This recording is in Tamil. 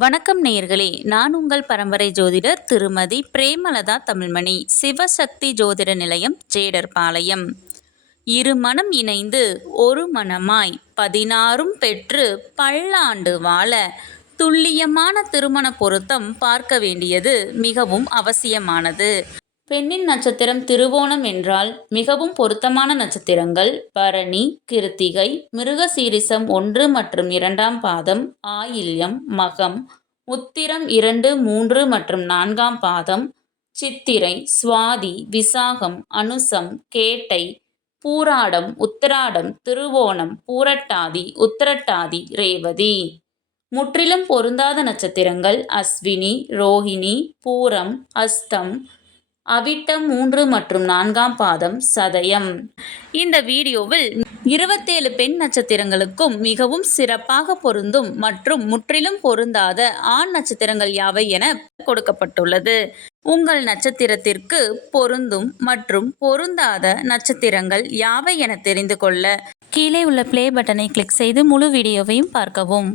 வணக்கம் நேயர்களே நான் உங்கள் பரம்பரை ஜோதிடர் திருமதி பிரேமலதா தமிழ்மணி சிவசக்தி ஜோதிட நிலையம் ஜேடர்பாளையம். இரு மனம் இணைந்து ஒரு மனமாய் பதினாறும் பெற்று பல்லாண்டு வாழ துல்லியமான திருமண பொருத்தம் பார்க்க வேண்டியது மிகவும் அவசியமானது. பெண்ணின் நட்சத்திரம் திருவோணம் என்றால் மிகவும் பொருத்தமான நட்சத்திரங்கள். பரணி கிருத்திகை மிருகசீரிசம் ஒன்று மற்றும் இரண்டாம் பாதம் ஆயில்யம் மகம் உத்திரம் இரண்டு மூன்று மற்றும் நான்காம் பாதம் சித்திரை சுவாதி விசாகம் அனுசம் கேட்டை பூராடம் உத்திராடம் திருவோணம் பூரட்டாதி உத்திரட்டாதி ரேவதி. முற்றிலும் பொருந்தாத நட்சத்திரங்கள். அஸ்வினி ரோஹிணி பூரம் அஸ்தம் அவிட்டம் மூன்று மற்றும் நான்காம் பாதம் சதயம். இந்த வீடியோவில் இருபத்தேழு பெண் நட்சத்திரங்களுக்கும் மிகவும் சிறப்பாக பொருந்தும் மற்றும் முற்றிலும் பொருந்தாத ஆண் நட்சத்திரங்கள் யாவை என கொடுக்கப்பட்டுள்ளது. உங்கள் நட்சத்திரத்திற்கு பொருந்தும் மற்றும் பொருந்தாத நட்சத்திரங்கள் யாவை என தெரிந்து கொள்ள கீழே உள்ள ப்ளே பட்டனை கிளிக் செய்து முழு வீடியோவையும் பார்க்கவும்.